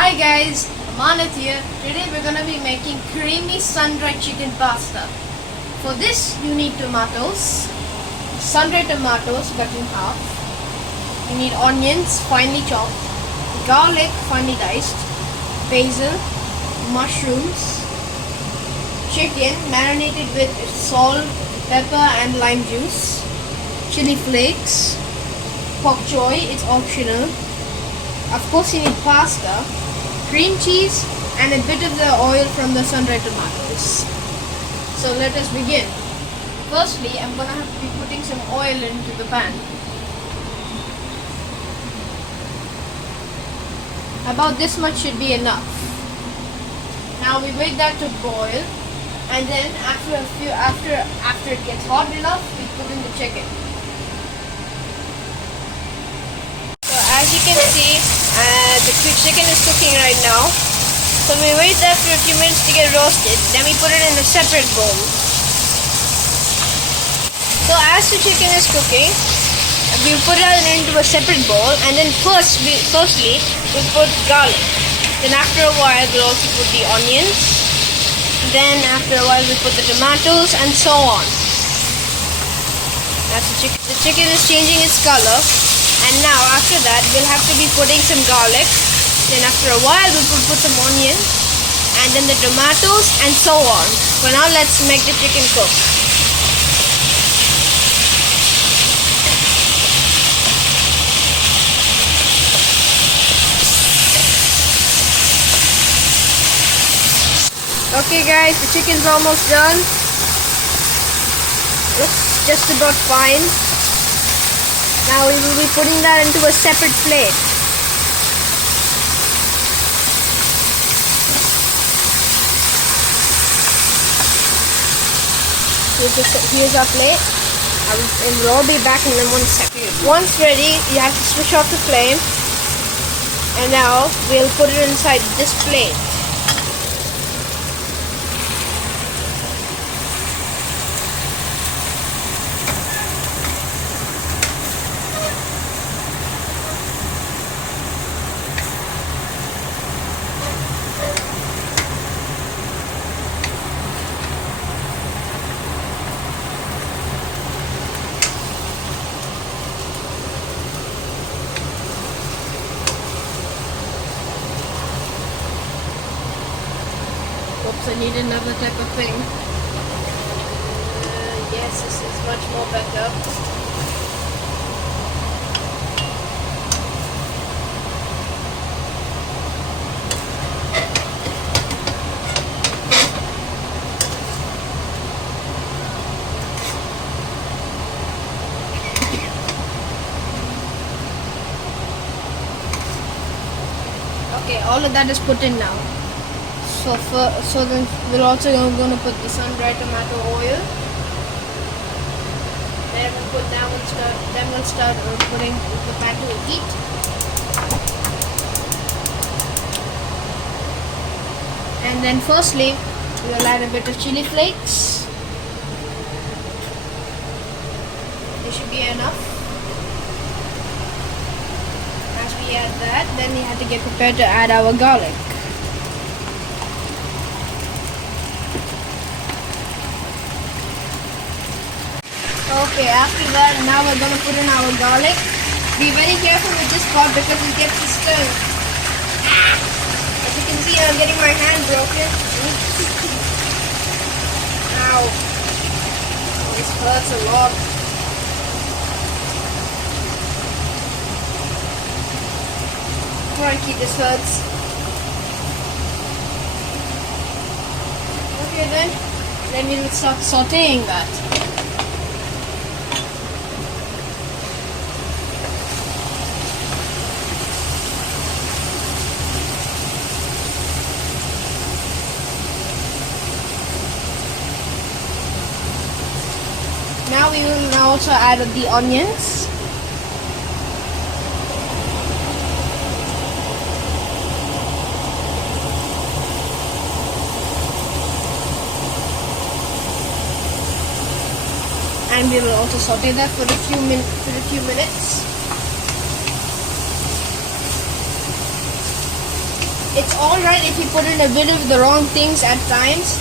Hi guys, Amanat here. Today we're gonna be making creamy sun-dried chicken pasta. For this you need tomatoes, sun-dried tomatoes cut in half. You need onions finely chopped, garlic finely diced, basil, mushrooms, chicken marinated with salt, pepper and lime juice, chili flakes, pak choy, it's optional. Of course you need pasta, cream cheese and a bit of the oil from the sun-dried tomatoes. So let us begin. Firstly, I'm gonna have to be putting some oil into the pan. About this much should be enough. Now we wait that to boil, and then after it gets hot enough, we put in the chicken. So as you can see, the chicken is cooking right now. So we wait there for a few minutes to get roasted. Then we put it in a separate bowl. So as the chicken is cooking, we put it into a separate bowl, and then firstly we put garlic. Then after a while we also put the onions. Then after a while we put the tomatoes, and so on. As the chicken is changing its color, and now after that we'll have to be putting some garlic. Then after a while we'll put some onions, and then the tomatoes, and so on. For now let's make the chicken cook. Okay guys, the chicken's almost done. Looks just about fine. Now we will be putting that into a separate plate. Here's our plate. And we'll all be back in 1 second. Once ready, you have to switch off the flame. And now we'll put it inside this plate. Oops, I need another type of thing. Yes, this is much more better. Okay, all of that is put in now. So then we're also going to put the sun-dried tomato oil. Then we'll start putting the pan to heat. And then firstly we'll add a bit of chili flakes. This should be enough. As we add that, then we have to get prepared to add our garlic. Okay, after that, now we're going to put in our garlic. Be very careful with this pot because it gets stirred. As you can see, I'm getting my hand broken. Ow. This hurts a lot. Crikey, this hurts. Okay then we will start sauteing that. Now we will also add the onions. And we will also saute that for a few minutes. It's alright if you put in a bit of the wrong things at times.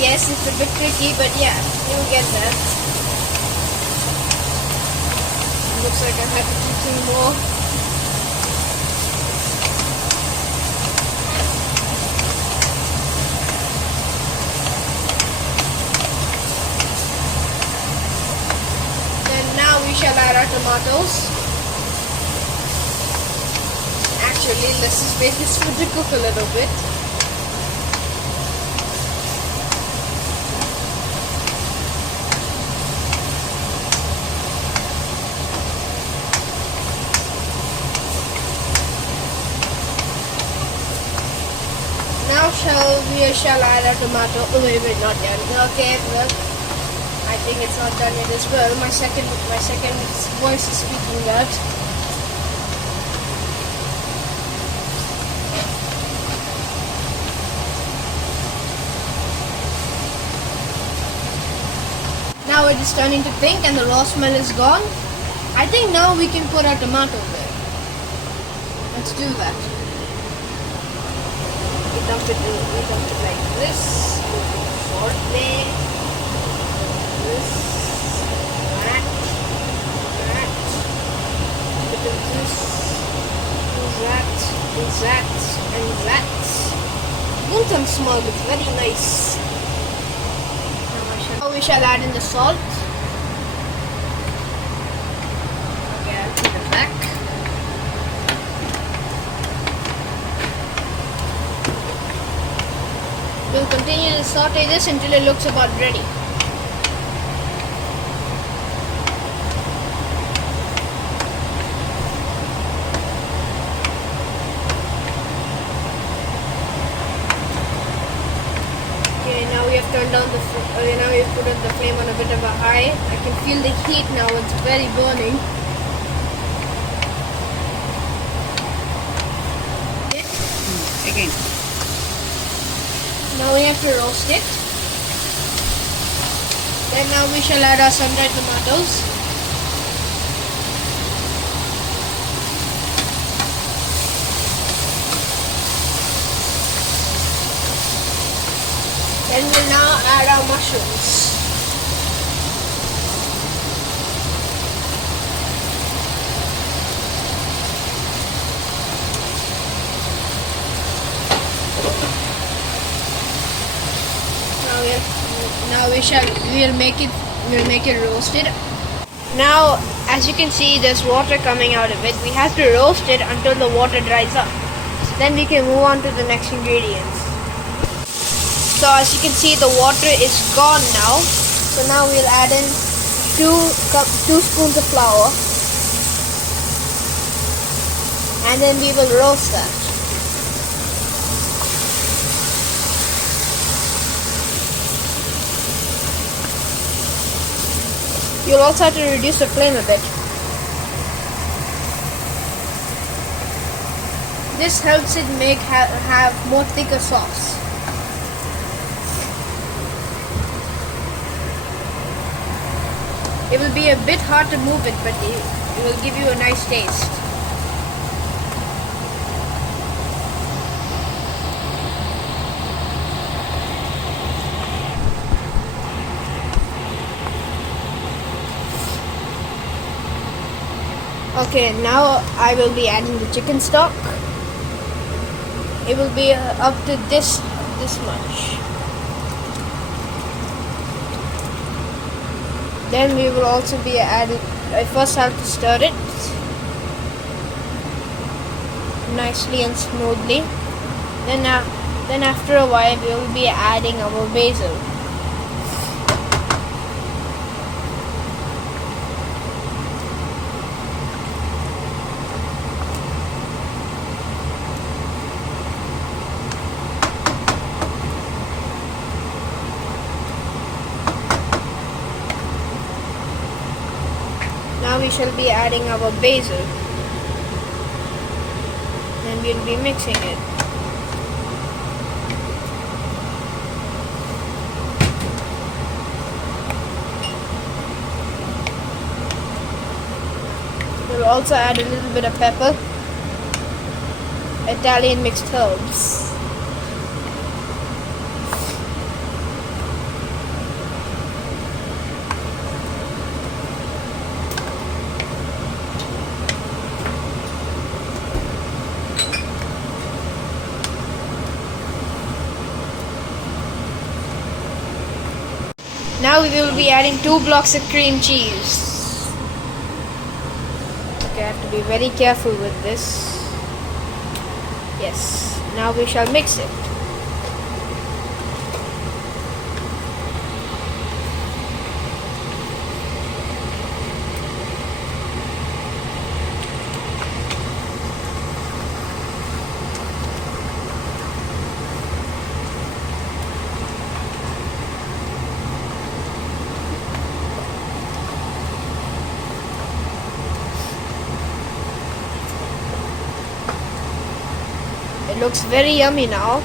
Yes, it's a bit tricky, but yeah, you'll get that. Looks like I have to do 2 more. Then now we shall add our tomatoes. Actually, let's just wait this food to cook a little bit. Now we shall add our tomato. Oh wait, not yet. Okay, well, I think it's not done yet as well. My second voice is speaking that. Now it is turning to pink and the raw smell is gone. I think now we can put our tomato there. Let's do that. We dump it like this. Salt there. This. That. A bit of this. That. And that. Guntam smell, it's very nice. Now we shall add in the salt. Okay, I'll put it back. We'll continue to saute this until it looks about ready. Now we have turned down the now we have put the flame on a bit of a high. I can feel the heat now, it's very burning. Again. Now we have to roast it. Then now we shall add our sun-dried tomatoes. Then we'll now add our mushrooms. Now we'll make it roasted. Now, as you can see, there's water coming out of it. We have to roast it until the water dries up. Then we can move on to the next ingredients. So as you can see, the water is gone now. So now we'll add in 2 spoons of flour, and then we will roast that. You'll also have to reduce the flame a bit. This helps it have more thicker sauce. It will be a bit hard to move it, but it will give you a nice taste. Okay, now I will be adding the chicken stock. It will be up to this much. Then we will also be adding, I first have to stir it nicely and smoothly. Then after a while we will be adding our basil. Now we shall be adding our basil, and we'll be mixing it. We'll also add a little bit of pepper. Italian mixed herbs. Now we will be adding 2 blocks of cream cheese. Okay, I have to be very careful with this. Yes, now we shall mix it. It looks very yummy now.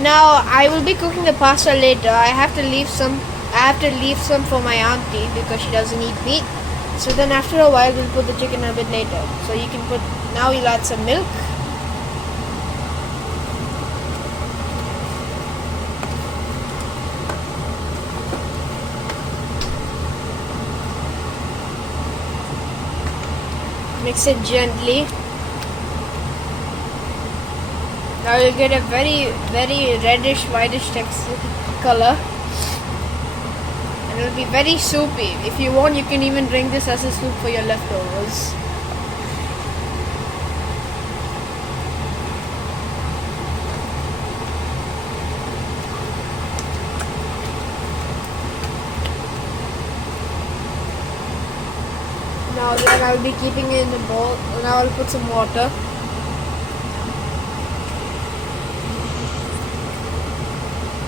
Now I will be cooking the pasta later. I have to leave some for my auntie because she doesn't eat meat. So then after a while we'll put the chicken a bit later. So you can put, now we'll add some milk. Mix it gently. Now you'll get a very reddish whitish texture color, and it'll be very soupy. If you want, you can even drink this as a soup for your leftovers. Now then I'll be keeping it in the bowl. Now I'll put some water.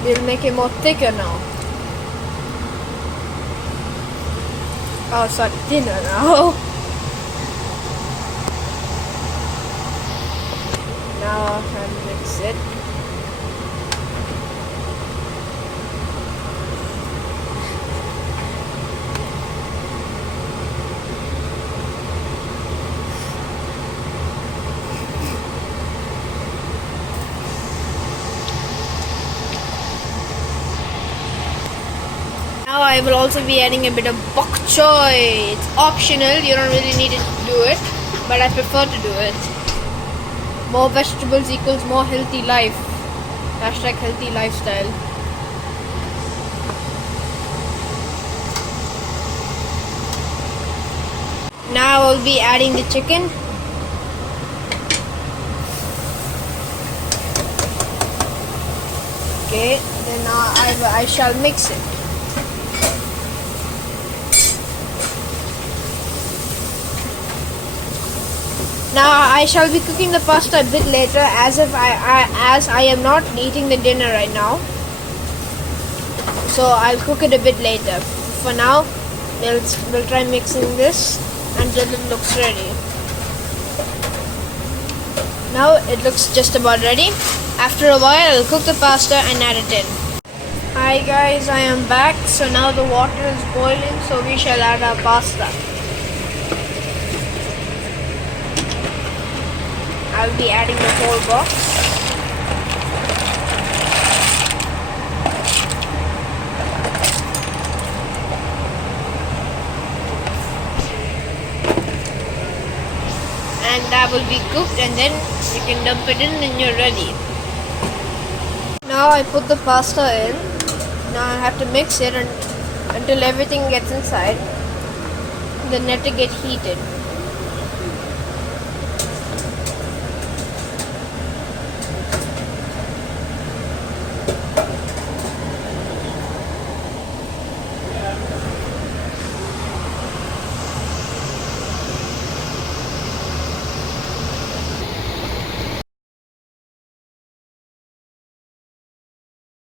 We'll make it more thicker now. Oh, sorry, thinner now. Now I'll mix it. Now I will also be adding a bit of bok choy. It's optional, you don't really need to do it, but I prefer to do it. More vegetables equals more healthy life. Hashtag healthy lifestyle. Now I'll be adding the chicken. Okay, then now I shall mix it. Now I shall be cooking the pasta a bit later, as I am not eating the dinner right now. So I'll cook it a bit later. For now, we'll try mixing this until it looks ready. Now it looks just about ready. After a while, I'll cook the pasta and add it in. Hi guys, I am back. So now the water is boiling, so we shall add our pasta. I'll be adding the whole box. And that will be cooked, and then you can dump it in and you're ready. Now I put the pasta in. Now I have to mix it until everything gets inside. Then let it get heated.